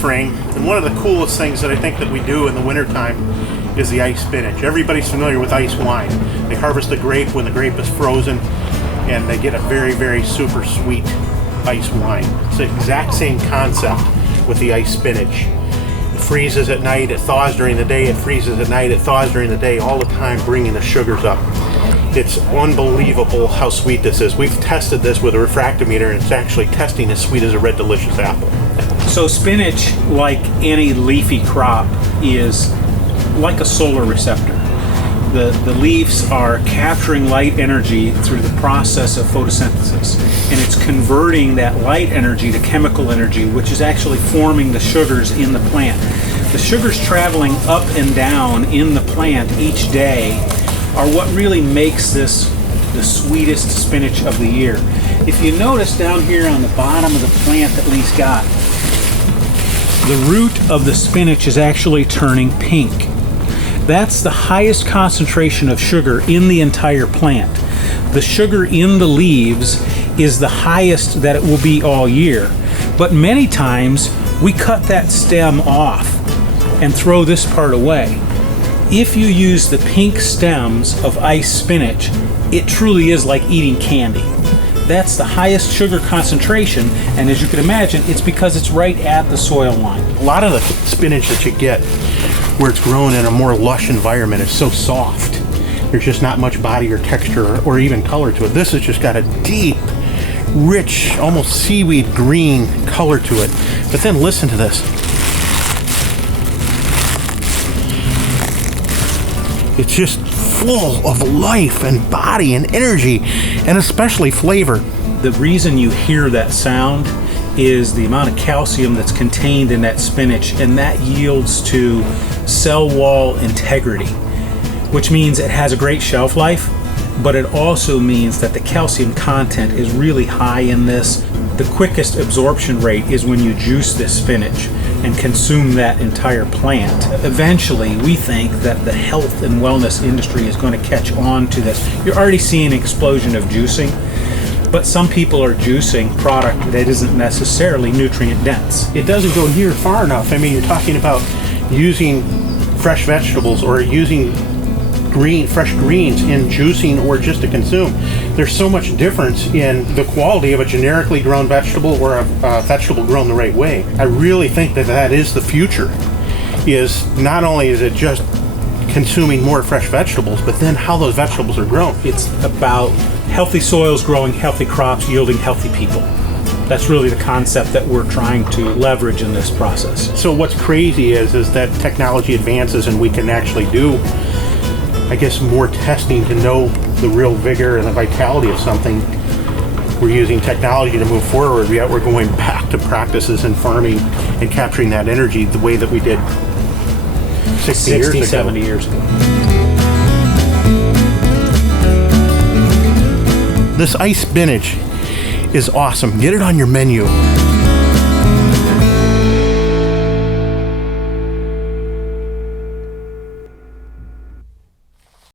frame, and one of the coolest things that I think that we do in the wintertime is the ice spinach. Everybody's familiar with ice wine. They harvest the grape when the grape is frozen, and they get a very, very super sweet ice wine. It's the exact same concept with the ice spinach. It freezes at night, it thaws during the day, it freezes at night, it thaws during the day, all the time bringing the sugars up. It's unbelievable how sweet this is. We've tested this with a refractometer, and it's actually testing as sweet as a red delicious apple. So spinach, like any leafy crop, is like a solar receptor. The leaves are capturing light energy through the process of photosynthesis, and it's converting that light energy to chemical energy, which is actually forming the sugars in the plant. The sugars traveling up and down in the plant each day are what really makes this the sweetest spinach of the year. If you notice down here on the bottom of the plant that Lee's got, the root of the spinach is actually turning pink. That's the highest concentration of sugar in the entire plant. The sugar in the leaves is the highest that it will be all year. But many times we cut that stem off and throw this part away. If you use the pink stems of ice spinach, it truly is like eating candy. That's the highest sugar concentration, and as you can imagine, it's because it's right at the soil line. A lot of the spinach that you get where it's grown in a more lush environment is so soft. There's just not much body or texture or even color to it. This has just got a deep, rich, almost seaweed green color to it. But then listen to this. It's just full of life and body and energy, and especially flavor. The reason you hear that sound is the amount of calcium that's contained in that spinach, and that yields to cell wall integrity, which means it has a great shelf life, but it also means that the calcium content is really high in this. The quickest absorption rate is when you juice this spinach and consume that entire plant. Eventually, we think that the health and wellness industry is going to catch on to this. You're already seeing an explosion of juicing, but some people are juicing product that isn't necessarily nutrient dense. It doesn't go near far enough. I mean, you're talking about using fresh vegetables or using fresh greens in juicing or just to consume. There's so much difference in the quality of a generically grown vegetable or a vegetable grown the right way. I really think that that is the future. Is not only is it just consuming more fresh vegetables, but then how those vegetables are grown. It's about healthy soils growing healthy crops, yielding healthy people. That's really the concept that we're trying to leverage in this process. So what's crazy is that technology advances and we can actually do, I guess, more testing to know the real vigor and the vitality of something. We're using technology to move forward, yet we're going back to practices in farming and capturing that energy the way that we did 60 years ago. 70 years ago. This ice spinach is awesome. Get it on your menu.